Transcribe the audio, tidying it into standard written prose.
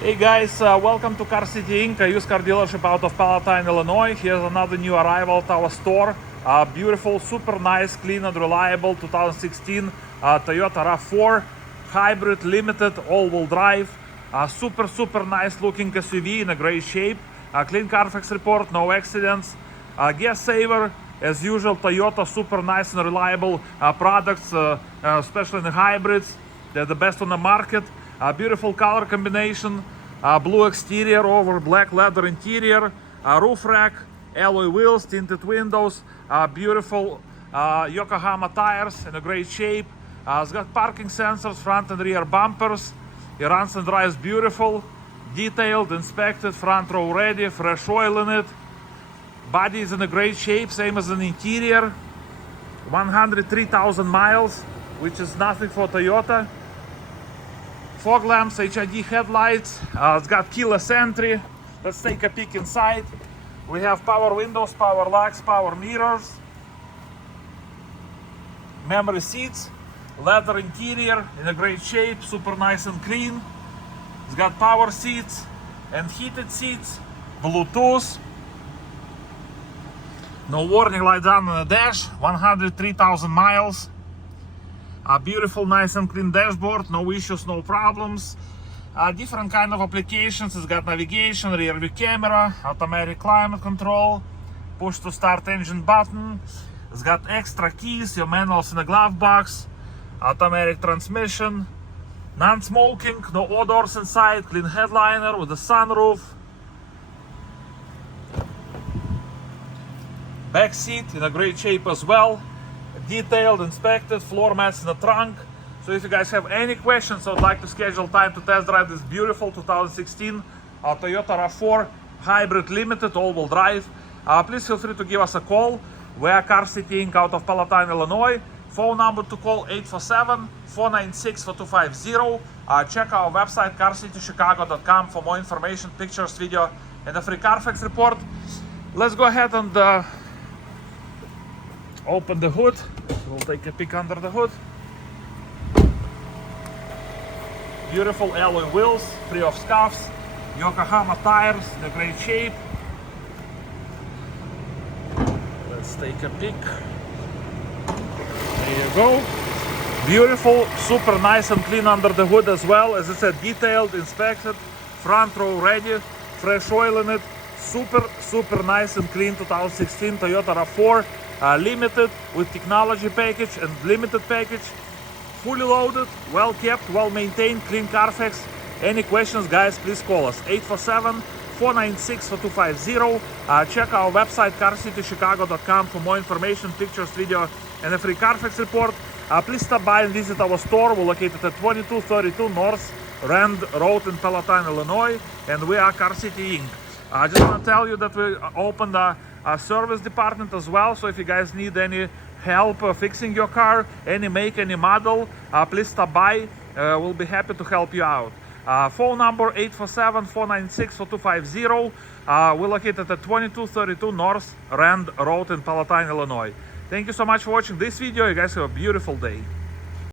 Hey guys, welcome to Car City Inc., a used car dealership out of Palatine, Illinois. Here's another new arrival at our store. Beautiful, super nice, clean and reliable 2016 Toyota RAV4 hybrid limited all-wheel drive. Super nice looking SUV in a great shape. Clean CARFAX report, no accidents. Gas saver, as usual. Toyota, super nice and reliable products, especially in the hybrids. They're the best on the market. Beautiful color combination, blue exterior over black leather interior, roof rack, alloy wheels, tinted windows, beautiful Yokohama tires in a great shape. It's got parking sensors, front and rear bumpers. It runs and drives beautiful, detailed, inspected, front row ready, fresh oil in it. Body is in a great shape, same as an interior. 103,000 miles, which is nothing for Toyota. Fog lamps, HID headlights, it's got keyless entry. Let's take a peek inside. We have power windows, power locks, power mirrors, memory seats, leather interior in a great shape, super nice and clean. It's got power seats and heated seats, Bluetooth. No warning lights on the dash, 103,000 miles. A beautiful, nice and clean dashboard, no issues, no problems. Different kind of applications. It's got navigation, rear view camera, automatic climate control, push to start engine button. It's got extra keys, your manuals in a glove box, automatic transmission, non-smoking, no odors inside, clean headliner with a sunroof. Back seat in a great shape as well. Detailed, inspected, floor mats in the trunk. So if you guys have any questions or would like to schedule time to test drive this beautiful 2016 Toyota RAV4 hybrid limited all-wheel drive, please feel free to give us a call. We are Car City Inc. out of Palatine, Illinois. Phone number to call 847-496-4250. Check our website carcitychicago.com for more information, pictures, video, and a free CARFAX report. Let's go ahead and open the hood. We'll take a peek under the hood. Beautiful alloy wheels, free of scuffs. Yokohama tires in a great shape. Let's take a peek. There you go. Beautiful, super nice and clean under the hood as well. As I said, detailed, inspected, front row ready, fresh oil in it. Super nice and clean 2016 Toyota RAV4 limited with technology package and limited package. Fully loaded, well kept, well maintained, clean CARFAX. Any questions, guys, please call us 847-496-4250. Check our website carcitychicago.com for more information, pictures, video, and a free CARFAX report. Please stop by and visit our store. We're located at 2232 North Rand Road in Palatine, Illinois, and we are Car City Inc. I just want to tell you that we opened a service department as well, so if you guys need any help fixing your car, any make, any model, please stop by. We'll be happy to help you out. Phone number 847-496-4250. We're located at 2232 North Rand Road in Palatine, Illinois. Thank you so much for watching this video. You guys have a beautiful day.